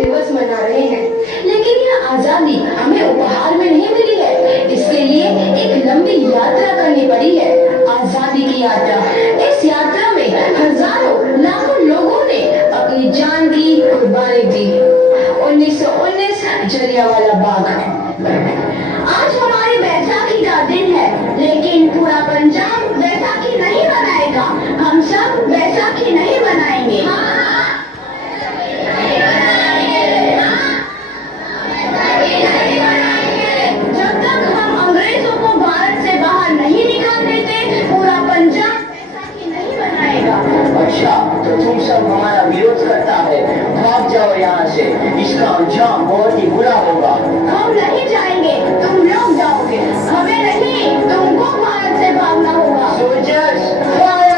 दिवस मना रहे हैं, लेकिन यह आजादी हमें उपहार में नहीं मिली है। इसके लिए एक लंबी यात्रा करनी पड़ी है, आजादी की यात्रा। इस यात्रा में हजारों लाखों लोगों ने अपनी जान की कुर्बानी दी। 1919 जलियांवाला बाग। आज हमारी बैसाखी का दिन है, लेकिन पूरा पंजाब बैसाखी नहीं मनाएगा। हम सब बैसाखी नहीं मनाएंगे। जब तक हम अंग्रेजों को भारत से बाहर नहीं निकाल देते, पूरा पंजाब बैसाखी नहीं मनाएगा। अच्छा, तो तुम सब हमारा विरोध करता है, भाग जाओ यहाँ से। इसका अंजाम बहुत ही बुरा होगा। हम नहीं जाएंगे, तुम लोग जाओगे। हमें नहीं, तुमको भारत से भागना होगा। Soldiers fire!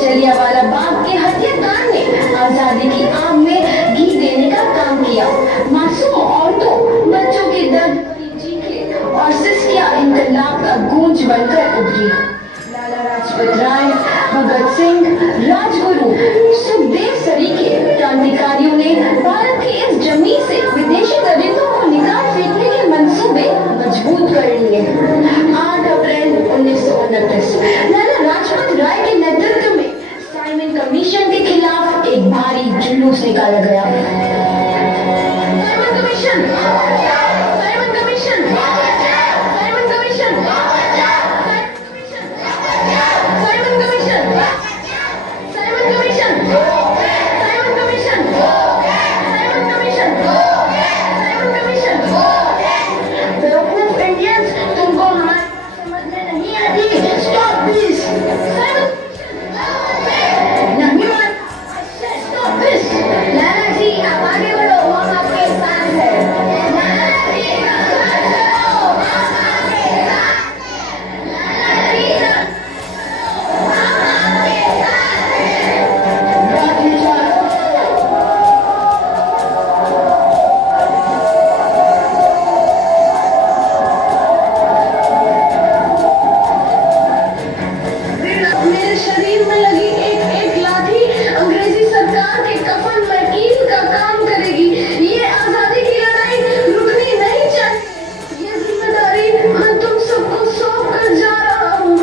जलियांवाला बाग के हत्याकांड ने आजादी की आग में घी देने का काम किया। मासूम औरतों, बच्चों के दर्द भरी चीखें और सिसकियां इनकलाब का गूंज बनकर उभरी। लाला लाजपत राय, भगत सिंह, राजगुरु, सुखदेव सरीखे क्रांतिकारियों ने भारत की इस जमीन से विदेशी दलितों को निकाल फेंकने के मंसूबे मजबूत कर लिए। 8 अप्रैल 1929 लाला लाजपत राय के नेतृत्व में साइमन कमीशन के खिलाफ एक भारी जुलूस निकाला गया। Simon commission, Simon commission, Simon commission, Simon commission, Simon commission, Simon commission, Simon commission, Simon commission. बेवकूफ इंडियंस, तुमको हमारी समझ में नहीं आती। Stop this. लाला जी, आप आगे बढ़ो, हम आपके साथ हैं। लाला जी, हम आपके साथ हैं। लाला जी, हम आपके साथ हैं। बाकी चलो। मेरे शरीर में लगी एक लाठी अंग्रेजी सरकार के कफन में कील का काम करेगी। ये आजादी की लड़ाई रुकनी नहीं चाहिए। ये जिम्मेदारी मैं तुम सबको सौंप कर जा रहा हूँ।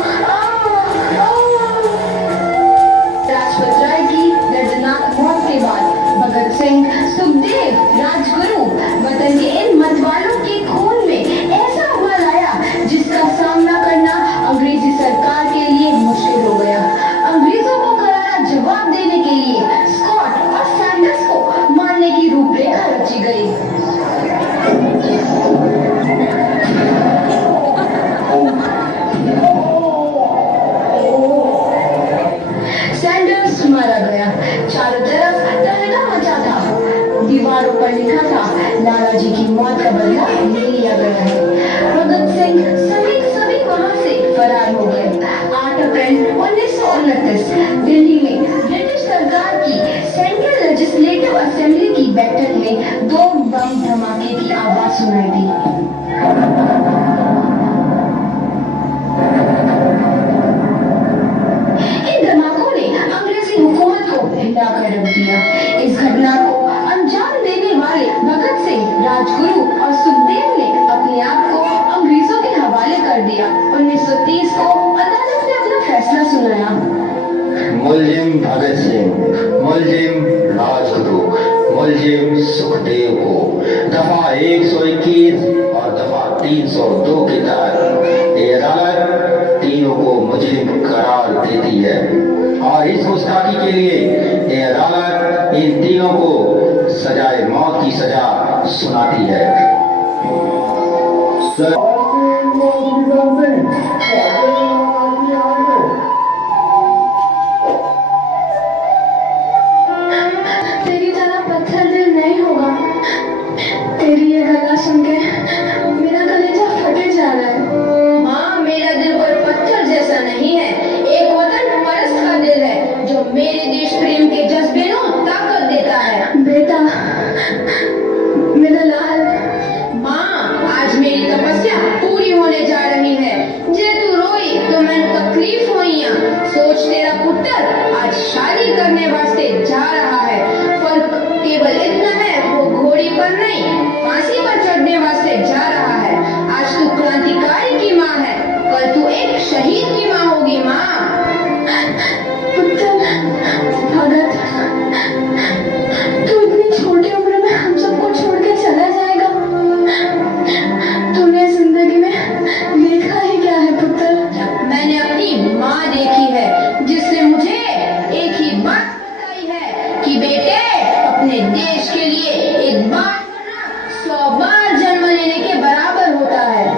लाजपत राय की दर्दनाक मौत के बाद भगत सिंह, सुखदेव, राजगुरु वतन के इन मतवालों के खून में ऐसा उबाल आया जिसका सामना करना अंग्रेजी सरकार के लिए मुश्किल हो गया। अंग्रेजों को करारा जवाब देने के लिए स्कॉट और सैंडर्स को मारने की रूपरेखा रची गई। सैंडर्स मारा गया। चारों तरफ तहलका मचा था। दीवारों पर लिखा था, लाला जी की मौत का बदला ले लिया गया है। भगत सिंह सभी वहां से फरार हो गए। 8 अप्रैल 1929 दिल्ली में ब्रिटिश सरकार की सेंट्रल लेजिस्लेटिव असेंबली की बैठक में 2 बम धमाके की आवाज सुनाई दी। इन धमाकों ने अंग्रेजी हुकूमत को हिलाकर रख दिया। इस घटना को अंजाम देने वाले भगत सिंह, राजगुरु और सुखदेव ने अपने आप को अंग्रेजों के हवाले कर दिया। 1930 को अदालत ने अपना फैसला सुनाया। मुलजिम भगत सिंह, मुलजिम राजगुरु, मुलजिम सुखदेव को दफा 121 और दफा 302 के तहत ये अदालत तीनों को मुजरिम करार देती है और इस गुस्ताखी के लिए ये अदालत इन तीनों को सजाए मौत की सजा सुनाती है। तेरी तरह पत्थर दिल नहीं होगा। तेरी ये गला सुन के मेरा कलेजा फटे जा रहा है। माँ, मेरा दिल कोई पत्थर जैसा नहीं है, एक वतन परस्त का दिल है जो मेरे देश प्रेम के जज्बे को ताकत देता है। बेटा, मेरा लाल, माँ, आज मेरी तपस्या पूरी होने जा रही है। जे तू रोई तो मैंने तकलीफ हुई। सोच, तेरा पुत्र आज शादी करने वास्ते जा रहा है। फर्क केवल इतना है, वो घोड़ी पर नहीं फांसी पर चढ़ने वास्ते जा रहा है। आज तू क्रांतिकारी की माँ है, कल तू एक शहीद की माँ होगी। माँ, पुत्र भगत, तू इतनी छोटी उम्र में हम सबको छोड़ के चला जाएगा। तूने जिंदगी में देखा ही क्या है पुत्र? मैंने अपनी माँ देखी है जिसने मुझे एक ही बात बताई है कि बेटे, अपने देश के लिए एक बार मरना 100 बार जन्म लेने के बराबर होता है।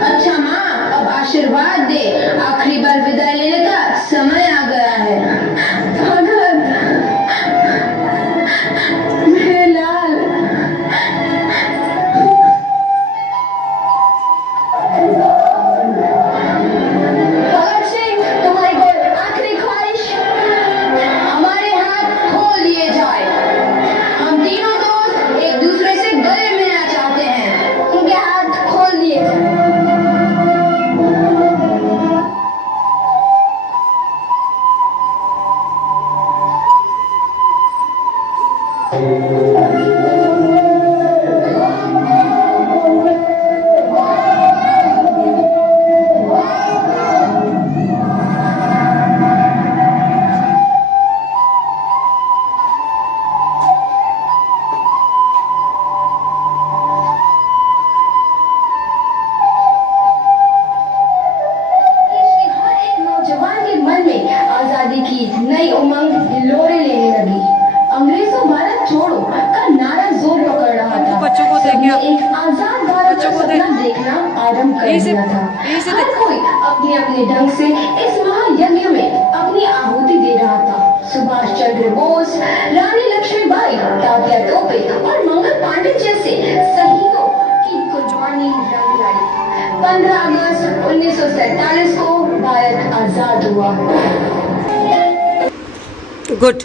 अच्छा माँ, अब आशीर्वाद दे, आखिरी बार विदाई लेने का समय आ गया है। भगत, मेरे लाल, भगत सिंह, तुम्हारी कोई आखिरी ख्वाहिश? हमारे हाथ खोल दिए जाए। हम तीनों दोस्त एक दूसरे से गले मिलना चाहते हैं। उनके हाथ खोल दिए जाए। हर एक नौजवान के मन में आजादी की नई उमंग हिलोरे लेने लगी। अंग्रेजों भारत छोड़ो का नारा जोर पकड़ रहा था। बच्चों को सबने देखिए। एक आजाद भारत का बच्चों को सपना देखना आरंभ कर यहीं से- दिया था। यहीं से हर कोई अपने अपने ढंग से इस महायज्ञ में अपनी आहुति दे रहा था। सुभाष चंद्र बोस, रानी लक्ष्मीबाई, तात्या टोपे और मंगल पांडे जैसे शहीदों की कुर्बानी रंग लाई। 15 अगस्त 1947 को भारत आजाद हुआ। गुड।